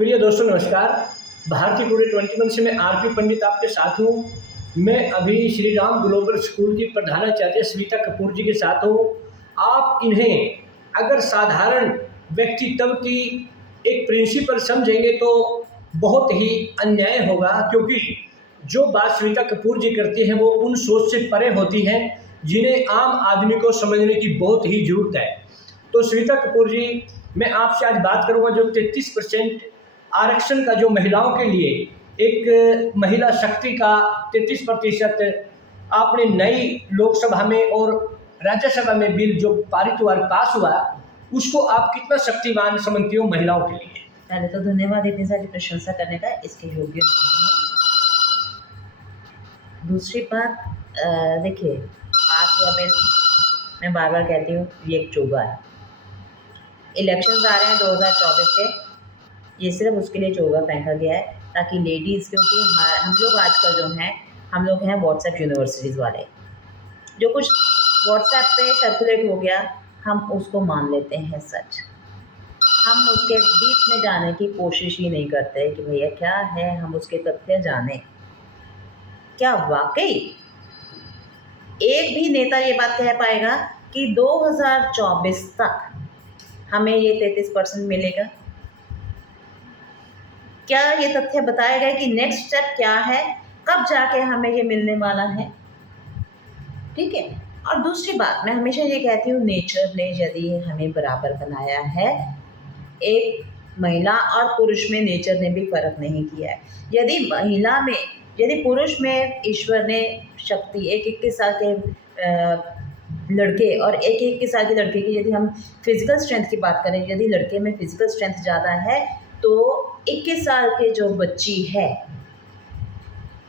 प्रिय दोस्तों नमस्कार। भारतीय टुडे 21 से मैं आरपी पंडित आपके साथ हूँ। मैं अभी श्री राम ग्लोबल स्कूल की प्रधानाचार्य स्मिता कपूर जी के साथ हूँ। आप इन्हें अगर साधारण व्यक्तित्व की एक प्रिंसिपल समझेंगे तो बहुत ही अन्याय होगा, क्योंकि जो बात स्मिता कपूर जी करती हैं वो उन सोच से परे होती हैं जिन्हें आम आदमी को समझने की बहुत ही ज़रूरत है। तो स्मिता कपूर जी, मैं आपसे आज बात करूंगा जो 33% आरक्षण का जो महिलाओं के लिए एक महिला शक्ति का 33% आपने नई लोकसभा में और राज्यसभा में बिल जो पारित हुआ पास हुआ, उसको आप कितना शक्तिमान समझती हो महिलाओं के लिए? पहले तो धन्यवाद इतनी सारी प्रशंसा करने का, इसके योग्य नहीं हूँ। दूसरी बात, देखिए, पास हुआ बिल, मैं बार बार कहती हूँ, ये एक चोगा है। इलेक्शंस आ रहे हैं 2024 के, ये सिर्फ उसके लिए चोगा फेंका गया है ताकि लेडीज़, क्योंकि हम लोग आजकल जो हैं, हम लोग हैं व्हाट्सएप यूनिवर्सिटीज़ वाले, जो कुछ व्हाट्सएप पे सर्कुलेट हो गया हम उसको मान लेते हैं सच। हम उसके डीप में जाने की कोशिश ही नहीं करते कि भैया क्या है, हम उसके तथ्य जाने। क्या वाकई एक भी नेता ये बात कह पाएगा कि 2024 तक हमें ये 33% मिलेगा? क्या ये तथ्य बताया गया कि नेक्स्ट स्टेप क्या है, कब जाके हमें ये मिलने वाला है? ठीक है। और दूसरी बात, मैं हमेशा ये कहती हूँ, नेचर ने यदि हमें बराबर बनाया है, एक महिला और पुरुष में नेचर ने भी फर्क नहीं किया है। यदि पुरुष में ईश्वर ने शक्ति, एक 21 साल के लड़के और एक 21 साल के लड़के की, यदि हम फिजिकल स्ट्रेंथ की बात करें, यदि लड़के में फिजिकल स्ट्रेंथ ज़्यादा है तो 21 साल के जो बच्ची है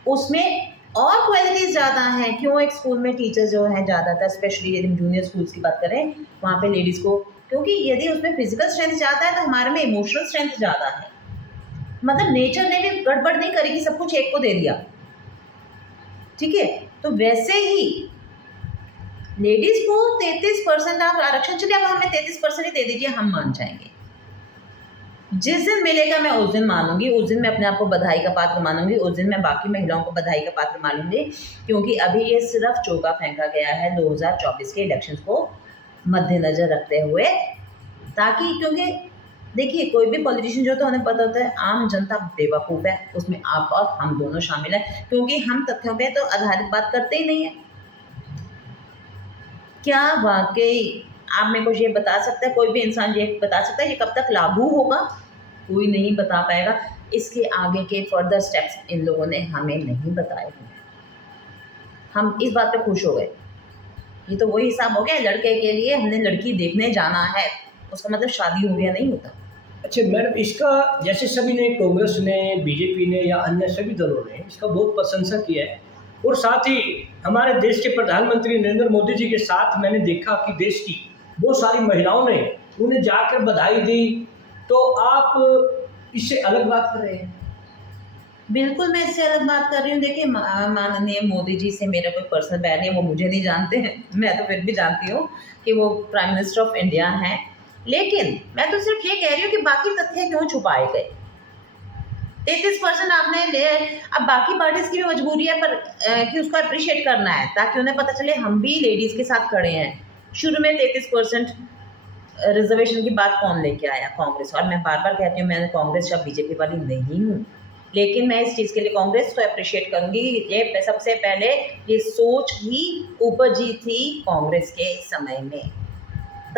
उसमें और क्वालिटीज़ ज़्यादा हैं। क्यों? एक स्कूल में टीचर जो हैं ज़्यादातर, स्पेशली यदि हम जूनियर स्कूल्स की बात करें, वहाँ पे लेडीज़ को, क्योंकि यदि उसमें फिजिकल स्ट्रेंथ ज़्यादा है तो हमारे में इमोशनल स्ट्रेंथ ज़्यादा है। मतलब नेचर ने भी गड़बड़ नहीं करी कि सब कुछ एक को दे दिया। ठीक है, तो वैसे ही लेडीज़ को 33% आप आरक्षण, चलिए अब हमें 33% ही दे दीजिए, हम मान जाएंगे। जिस दिन मिलेगा मैं उस दिन मानूंगी, उस दिन मैं अपने आप को बधाई का पात्र मानूंगी, उस दिन मैं बाकी महिलाओं को बधाई का पात्र मानूंगी, क्योंकि अभी ये सिर्फ चौका फेंका गया है 2024 के इलेक्शंस को मद्देनज़र रखते हुए, ताकि, क्योंकि देखिए, कोई भी पॉलिटिशियन जो, तो उन्हें पता होता है आम जनता बेवकूफ़ है, उसमें आप और हम दोनों शामिल हैं, क्योंकि हम तथ्यों पे तो आधारित बात करते ही नहीं है। क्या वाकई आप मेरे को ये बता सकते हैं, कोई भी इंसान ये बता सकता है ये कब तक लागू होगा? कोई नहीं बता पाएगा। इसके आगे के फर्दर स्टेप्स इन लोगों ने हमें नहीं बताए हैं। हम इस बात पे खुश हो गए। ये तो वही हिसाब हो गया, लड़के के लिए हमने लड़की देखने जाना है, उसका मतलब शादी हो गया, नहीं होता। अच्छा मैडम, इसका जैसे सभी ने, कांग्रेस ने, बीजेपी ने या अन्य सभी दलों ने इसका बहुत प्रशंसा किया है, और साथ ही हमारे देश के प्रधानमंत्री नरेंद्र मोदी जी के साथ मैंने देखा कि देश की बहुत सारी महिलाओं ने उन्हें जाकर बधाई दी, तो आप इससे अलग बात कर रहे हैं? बिल्कुल, मैं इससे अलग बात कर रही हूँ। देखिए, माननीय मोदी जी से मेरा कोई पर्सनल बैर नहीं है, वो मुझे नहीं जानते हैं, मैं तो फिर भी जानती हूँ कि वो प्राइम मिनिस्टर ऑफ इंडिया हैं। लेकिन मैं तो सिर्फ ये कह रही हूँ कि बाकी तथ्य क्यों छुपाए गए? 33% आपने ले, अब बाकी पार्टीज की भी मजबूरी है पर कि उसको अप्रिशिएट करना है, ताकि उन्हें पता चले हम भी लेडीज़ के साथ खड़े हैं। शुरू में 33% रिजर्वेशन की बात कौन लेके आया? कांग्रेस। और मैं बार बार कहती हूँ, मैं कांग्रेस या बीजेपी वाली नहीं हूँ, लेकिन मैं इस चीज़ के लिए कांग्रेस को अप्रिशिएट करूँगी। ये सबसे पहले ये सोच ही उपजी थी कांग्रेस के समय में,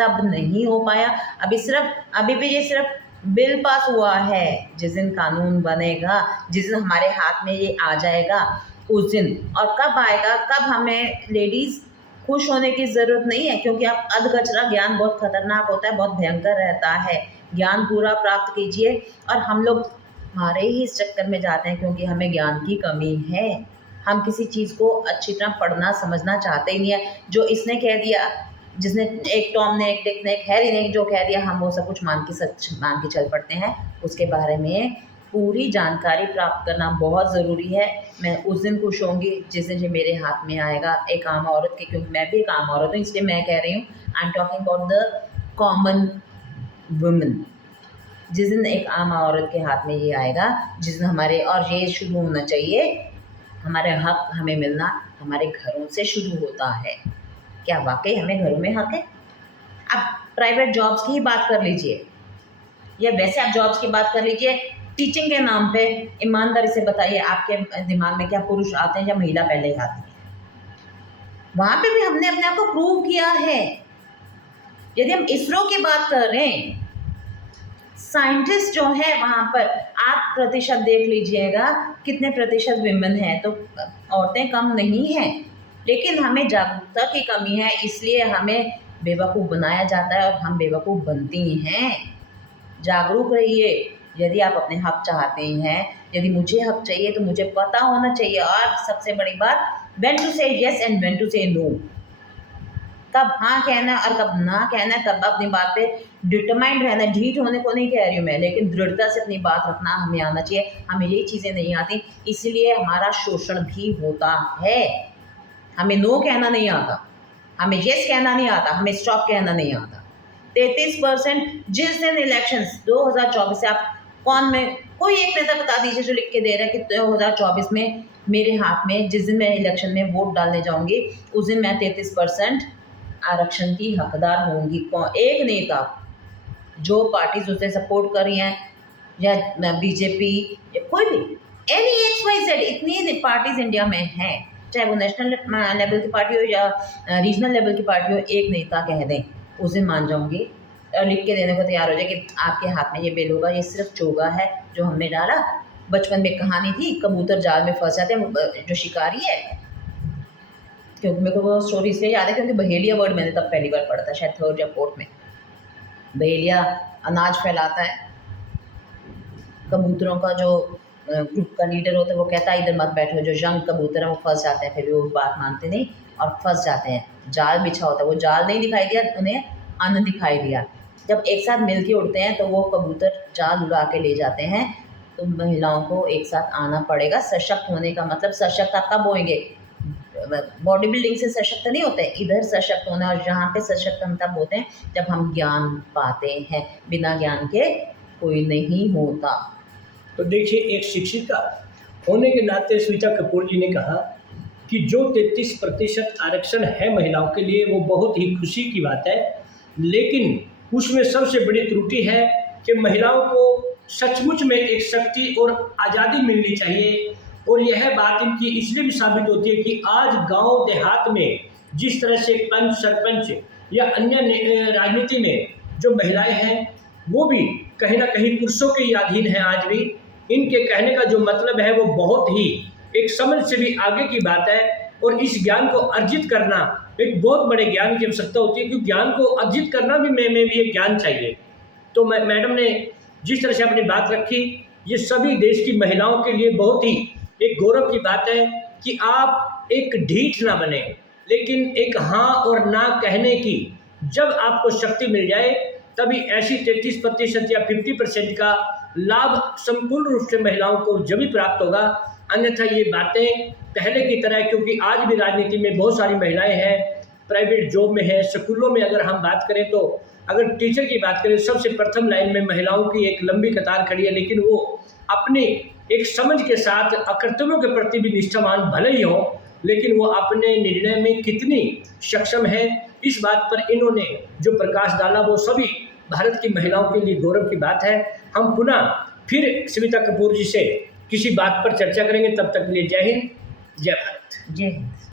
तब नहीं हो पाया। अभी भी ये सिर्फ बिल पास हुआ है। जिस दिन कानून बनेगा, जिस दिन हमारे हाथ में ये आ जाएगा, उस दिन, और कब आएगा, कब हमें लेडीज़ खुश होने की ज़रूरत नहीं है, क्योंकि आप अधकचरा ज्ञान बहुत खतरनाक होता है, बहुत भयंकर रहता है। ज्ञान पूरा प्राप्त कीजिए, और हम लोग हमारे ही इस चक्कर में जाते हैं क्योंकि हमें ज्ञान की कमी है। हम किसी चीज़ को अच्छी तरह पढ़ना समझना चाहते ही नहीं है। जो इसने कह दिया, जिसने, एक टॉम ने, एक डिक ने, एक हैरी ने जो कह दिया, हम वो सब कुछ सच मान के चल पड़ते हैं। उसके बारे में पूरी जानकारी प्राप्त करना बहुत ज़रूरी है। मैं उस दिन खुश होंगी जिस दिन ये मेरे हाथ में आएगा, एक आम औरत के, क्योंकि मैं भी एक आम औरत हूँ, इसलिए मैं कह रही हूँ, I am talking about the common women. जिस दिन एक आम औरत के हाथ में ये आएगा, जिस दिन हमारे, और ये शुरू होना चाहिए, हमारे हक हमें मिलना हमारे घरों से शुरू होता है। क्या वाकई हमें घरों में हक है? आप प्राइवेट जॉब्स की ही बात कर लीजिए, या वैसे आप जॉब्स की बात कर लीजिए, टीचिंग के नाम पे ईमानदारी से बताइए आपके दिमाग में क्या पुरुष आते हैं या महिला पहले आती है? वहाँ पे भी हमने अपने आप को प्रूव किया है। यदि हम इसरो की बात कर रहे हैं, साइंटिस्ट जो है वहाँ पर आप प्रतिशत देख लीजिएगा कितने प्रतिशत विमेन हैं, तो औरतें कम नहीं हैं, लेकिन हमें जागरूकता की कमी है, इसलिए हमें बेवकूफ़ बनाया जाता है और हम बेवकूफ़ बनती हैं। जागरूक रहिए। यदि आप अपने हक चाहते हैं, यदि मुझे हक चाहिए तो मुझे पता होना चाहिए, और सबसे बड़ी बात, व्हेन टू से येस एंड व्हेन टू से नो, कब हाँ कहना है और कब ना कहना है, तब अपनी बात पे डिटरमाइंड रहना। ढीठ होने को नहीं कह रही हूँ मैं, लेकिन दृढ़ता से अपनी बात रखना हमें आना चाहिए। हमें यही चीज़ें नहीं आती, इसलिए हमारा शोषण भी होता है। हमें नो कहना नहीं आता, हमें येस कहना नहीं आता, हमें स्टॉप कहना नहीं आता। 33% जिस दिन इलेक्शंस 2024 से, आप कौन में कोई एक नेता बता दीजिए जो लिख के दे रहा है कि 2024 में मेरे हाथ में, जिस दिन मैं इलेक्शन में वोट डालने जाऊंगी उस दिन मैं 33% आरक्षण की हकदार होंगी। एक नेता, जो पार्टीज उसे सपोर्ट कर रही हैं, या बीजेपी या कोई भी, एनी XYZ, इतनी पार्टीज इंडिया में हैं, चाहे वो नेशनल लेवल की पार्टी हो या रीजनल लेवल की पार्टी हो, एक नेता कह दें उस दिन मान जाऊंगी और लिख के देने को तैयार हो जाए कि आपके हाथ में ये बिल होगा, ये सिर्फ चोगा है जो हमने डाला। बचपन में कहानी थी, कबूतर जाल में फंस जाते हैं, जो शिकारी है, क्योंकि मेरे को वो स्टोरी इसलिए याद है क्योंकि बहेलिया वर्ड मैंने तब पहली बार पढ़ा था, शायद 3rd या 4th में। बहेलिया अनाज फैलाता है, कबूतरों का जो ग्रुप का लीडर होता है वो कहता है इधर मत बैठो, जो यंग कबूतर है वो फंस जाते हैं, फिर भी वो बात मानते नहीं और फंस जाते हैं। जाल बिछा होता है, वो जाल नहीं दिखाई दिया, उन्हें अन्न दिखाई दिया। जब एक साथ मिल के उड़ते हैं तो वो कबूतर जाल उड़ा के ले जाते हैं। तो महिलाओं को एक साथ आना पड़ेगा। सशक्त होने का मतलब, सशक्त आप कब होंगे? बॉडी बिल्डिंग से सशक्त नहीं होते, इधर सशक्त होना, और यहाँ पे सशक्त हम तब होते हैं जब हम ज्ञान पाते हैं। बिना ज्ञान के कोई नहीं होता। तो देखिए, एक शिक्षिका होने के नाते स्मिता कपूर जी ने कहा कि जो 33% आरक्षण है महिलाओं के लिए वो बहुत ही खुशी की बात है, लेकिन उसमें सबसे बड़ी त्रुटि है कि महिलाओं को सचमुच में एक शक्ति और आज़ादी मिलनी चाहिए। और यह बात इनकी इसलिए भी साबित होती है कि आज गांव देहात में जिस तरह से पंच, सरपंच या अन्य राजनीति में जो महिलाएं हैं वो भी कहीं ना कहीं पुरुषों के ही अधीन हैं। आज भी इनके कहने का जो मतलब है वो बहुत ही एक समझ से भी आगे की बात है। और इस ज्ञान को अर्जित करना एक बहुत बड़े ज्ञान की आवश्यकता होती है, क्योंकि ज्ञान को अर्जित करना भी में भी एक ज्ञान चाहिए। तो मैडम ने जिस तरह से अपनी बात रखी, ये सभी देश की महिलाओं के लिए बहुत ही एक गौरव की बात है कि आप एक ढीठ ना बने, लेकिन एक हाँ और ना कहने की जब आपको शक्ति मिल जाए तभी ऐसी 33% या 50% का लाभ संपूर्ण रूप से महिलाओं को जब भी प्राप्त होगा। अन्यथा ये बातें पहले की तरह, क्योंकि आज भी राजनीति में बहुत सारी महिलाएं हैं, प्राइवेट जॉब में है, स्कूलों में अगर हम बात करें तो अगर टीचर की बात करें सबसे प्रथम लाइन में महिलाओं की एक लंबी कतार खड़ी है, लेकिन वो अपने एक समझ के साथ कर्तव्यों के प्रति भी निष्ठावान भले ही हो, लेकिन वो अपने निर्णय में कितनी सक्षम है, इस बात पर इन्होंने जो प्रकाश डाला वो सभी भारत की महिलाओं के लिए गौरव की बात है। हम पुनः फिर स्मिता कपूर जी से किसी बात पर चर्चा करेंगे। तब तक के लिए जय हिंद, जय भारत। जय हिंद।